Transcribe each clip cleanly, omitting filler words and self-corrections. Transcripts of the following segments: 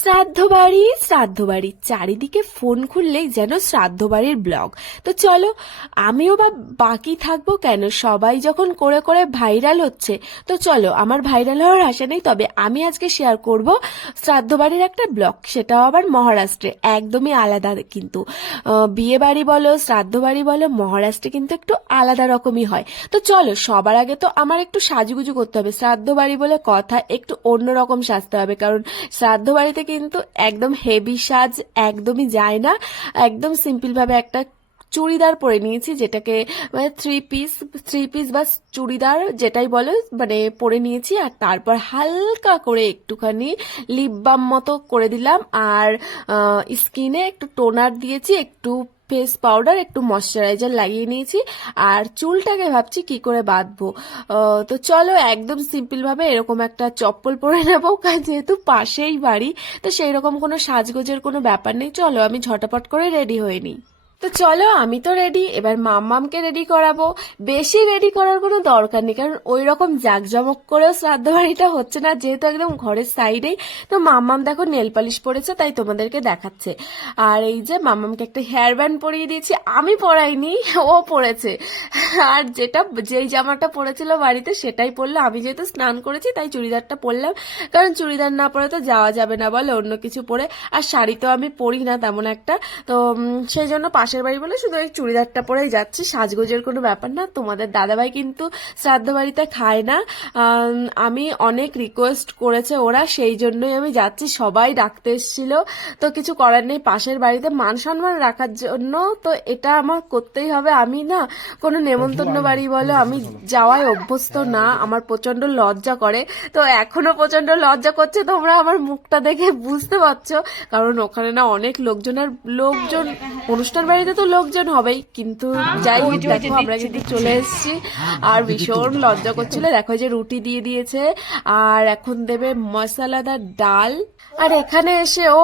শ্রাদ্ধ বাড়ি চারিদিকে ফোন খুললেই যেন শ্রাদ্ধ বাড়ির ব্লগ। তো চলো, আমিও বাকি থাকবো কেন, সবাই যখন করে করে ভাইরাল হচ্ছে, তো চলো, আমার ভাইরাল হওয়ার আশা নেই, তবে আমি আজকে শেয়ার করব শ্রাদ্ধ বাড়ির একটা ব্লগ, সেটাও আবার মহারাষ্ট্রে, একদমই আলাদা কিন্তু। বিয়ে বাড়ি বলো, শ্রাদ্ধ বাড়ি বলো, মহারাষ্ট্রে কিন্তু একটু আলাদা রকমই হয়। তো চলো, সবার আগে তো আমার একটু সাজুগুজু করতে হবে, শ্রাদ্ধ বাড়ি বলে কথা, একটু অন্যরকম সাজতে হবে, কারণ শ্রাদ্ধ বাড়িতে কিন্তু একদম হেভি সাজ একদমই যায় না। একদম সিম্পল ভাবে একটা চুড়িদার পরে নিয়েছি, যেটাকে মানে থ্রি পিস বা চুড়িদার যেটাই বলো, মানে পরে নিয়েছি। আর তারপর হালকা করে একটুখানি লিপ বাম মতো করে দিলাম, আর স্কিনে একটু টোনার দিয়েছি, একটু ফেস পাউডার, একটু ময়শ্চারাইজার লাগিয়ে নিয়েছি। আর চুলটাকে ভাবছি কি করে বাঁধবো। তো চলো, একদম সিম্পল ভাবে এরকম একটা চপ্পল পরে নেবো, যেহেতু পাশেই বাড়ি, তো সেই রকম কোনো সাজগোজের কোনো ব্যাপার নেই। চলো, আমি ঝটাপট করে রেডি হয়ে নিই। তো চলো, আমি তো রেডি, এবার মাম্মামকে রেডি করাবো। বেশি রেডি করার কোনো দরকার নেই, কারণ ওই রকম জাঁকজমক করেও শ্রাদ্ধ বাড়িটা হচ্ছে না, যেহেতু একদম ঘরের সাইডেই। তো মাম্মাম দেখো নেল পালিশ পরেছে, তাই তোমাদেরকে দেখাচ্ছে। আর এই যে মাম্মামকে একটা হেয়ার ব্যান্ড পরিয়ে দিয়েছি, আমি পরাইনি, ও পরেছে। আর যেই জামাটা পরেছিল বাড়িতে সেটাই পরলো, আমি যেহেতু স্নান করেছি তাই চুড়িদারটা পরলাম, কারণ চুড়িদার না পরে তো যাওয়া যাবে না বলে, অন্য কিছু পরে। আর শাড়ি তো আমি পরি না তেমন একটা, তো সেই জন্য পাশের বাড়ি বলে শুধু এই চুড়িদারটা পরেই যাচ্ছি, সাজগোজের কোনো ব্যাপার না। তোমাদের দাদাভাই কিন্তু শ্রাদ্ধ বাড়িতে খায় না, আমি অনেক রিকোয়েস্ট করেছে ওরা, সেই জন্যই আমি যাচ্ছি, সবাই ডাকতে এসেছিল, তো কিছু করার নেই, পাশের বাড়িতে মান সম্মান রাখার জন্য তো এটা আমার করতেই হবে। আমি না কোনো নেমন্তন্ন বাড়ি বলো আমি যাওয়ায় অভ্যস্ত না, আমার প্রচন্ড লজ্জা করে, তো এখনো প্রচন্ড লজ্জা করছে, তোমরা আমার মুখটা দেখে বুঝতে পারছো, কারণ ওখানে না অনেক লোকজন অনুষ্ঠান বাড়িতে তো লোকজন হবেই, কিন্তু যাই হোক, দেখো আমরা কিন্তু চলে এসেছি। আর ভীষণ লজ্জা করছিল, দেখো যে রুটি দিয়ে দিয়েছে, আর এখন দেবে মশলাদার ডাল। আর এখানে এসেও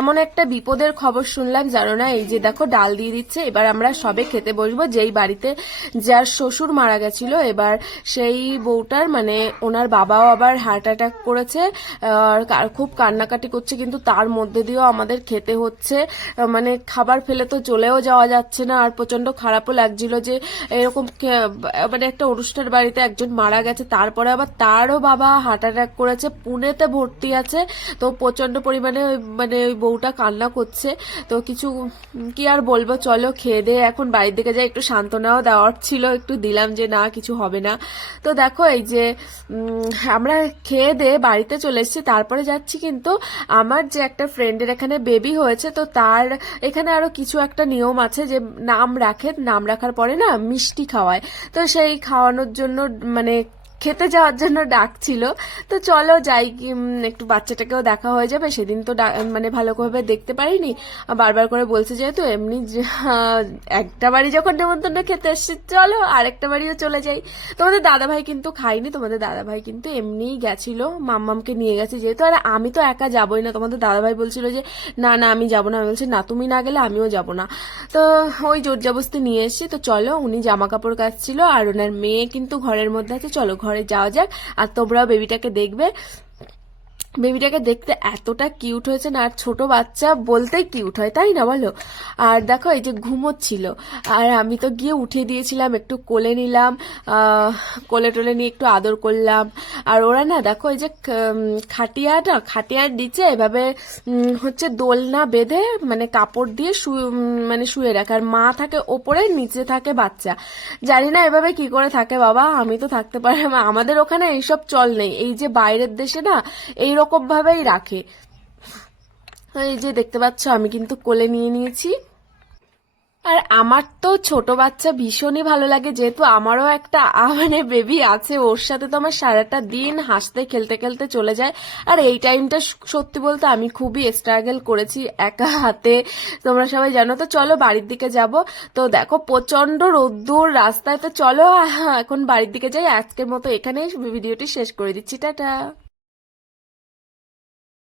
এমন একটা বিপদের খবর শুনলাম, জানো না, এই যে দেখো ডাল দিয়ে দিচ্ছে, এবার আমরা সবে খেতে বসবো। যেই বাড়িতে যার শ্বশুর মারা গেছিল, এবার সেই বউটার মানে ওনার বাবাও আবার হার্ট অ্যাটাক করেছে, আর খুব কান্নাকাটি করছে, কিন্তু তার মধ্যে দিয়েও আমাদের খেতে হচ্ছে, মানে খাবার ফেলে তো চলেও যাওয়া যাচ্ছে না। আর প্রচন্ড খারাপও লাগছিল যে এরকম মানে একটা অনুষ্ঠান বাড়িতে একজন মারা গেছে, তারপরে আবার তারও বাবা হার্ট অ্যাটাক করেছে, পুনেতে ভর্তি আছে, তো প্রচন্ড পরিমাণে মানে ওই বউটা কান্না করছে। তো কিছু কি আর বলবো, চলো খেয়ে দিয়ে এখন বাড়ির দিকে যাই, একটু সান্ত্বনাও দেওয়ার ছিল, একটু দিলাম যে না কিছু হবে না। তো দেখো এই যে আমরা খেয়ে দিয়ে বাড়িতে চলে এসেছি, তারপরে যাচ্ছি কিন্তু আমার যে একটা ফ্রেন্ডের এখানে বেবি হয়েছে, তো তার এখানে আরো কিছু একটা নিয়ম আছে, যে নাম রাখার পরে না মিষ্টি খাওয়ায়, তো সেই খাওয়ানোর জন্য মানে খেতে যাওয়ার জন্য ডাকছিল। তো চলো যাই, একটু বাচ্চাটাকেও দেখা হয়ে যাবে, সেদিন তো মানে ভালোভাবে দেখতে পারিনি, বারবার করে বলছে, যেহেতু এমনি একটা বাড়ি যখন নেমন্তন্ন খেতে এসছি, চলো আরেকটা বাড়িও চলে যাই। তোমাদের দাদাভাই কিন্তু খাইনি, তোমাদের দাদাভাই কিন্তু এমনিই গেছিল, মাম্মামকে নিয়ে গেছে যেহেতু, আর আমি তো একা যাবোই না, তোমাদের দাদাভাই বলছিল যে না না আমি যাবো না, আমি বলছি না তুমি না গেলে আমিও যাবো না, তো ওই জোর জবস্তি নিয়ে এসছি। তো চলো, উনি জামা কাপড় কাচছিল, আর ওনার মেয়ে কিন্তু ঘরের মধ্যে আছে, চলো ঘরে যাওয়া যাক, আর তোমরাও বেবিটাকে দেখবে। বেবিটাকে দেখতে এতটা কিউট হয়েছে না, আর ছোট বাচ্চা বলতেই কিউট হয়, তাই না বলো। আর দেখো এই যে ঘুমোচ্ছিল, আর আমি তো গিয়ে উঠিয়ে দিয়েছিলাম, একটু কোলে নিলাম, কোলে টোলে নিয়ে একটু আদর করলাম। আর ওরা না দেখো এই যে খাটিয়ার নিচে এভাবে হচ্ছে দোলনা বেঁধে মানে কাপড় দিয়ে মানে শুয়ে রাখে, আর মা থাকে ওপরে, নিচে থাকে বাচ্চা। জানি না এভাবে কি করে থাকে বাবা, আমি তো থাকতে পারি না, আমাদের ওখানে এইসব চল নেই, এই যে বাইরের দেশে না এইরকম ভাবেই রাখে। এই যে দেখতে পাচ্ছ আমি কিন্তু কোলে নিয়ে নিয়েছি। আর আমার তো ছোট বাচ্চা ভীষণই ভালো লাগে, যেহেতু আমারও একটা মানে বেবি আছে, ওর সাথে তো আমার সারাটা দিন হাসতে খেলতে খেলতে চলে যায়। আর এই টাইমটা সত্যি বলতে আমি খুবই স্ট্রাগল করেছি একা হাতে, তোমরা সবাই জানো। তো চলো বাড়ির দিকে যাব। তো দেখো প্রচন্ড রোদ্দুর রাস্তায়, তো চলো এখন বাড়ির দিকে যাই, আজকের মতো এখানেই ভিডিওটি শেষ করে দিচ্ছি, টাটা।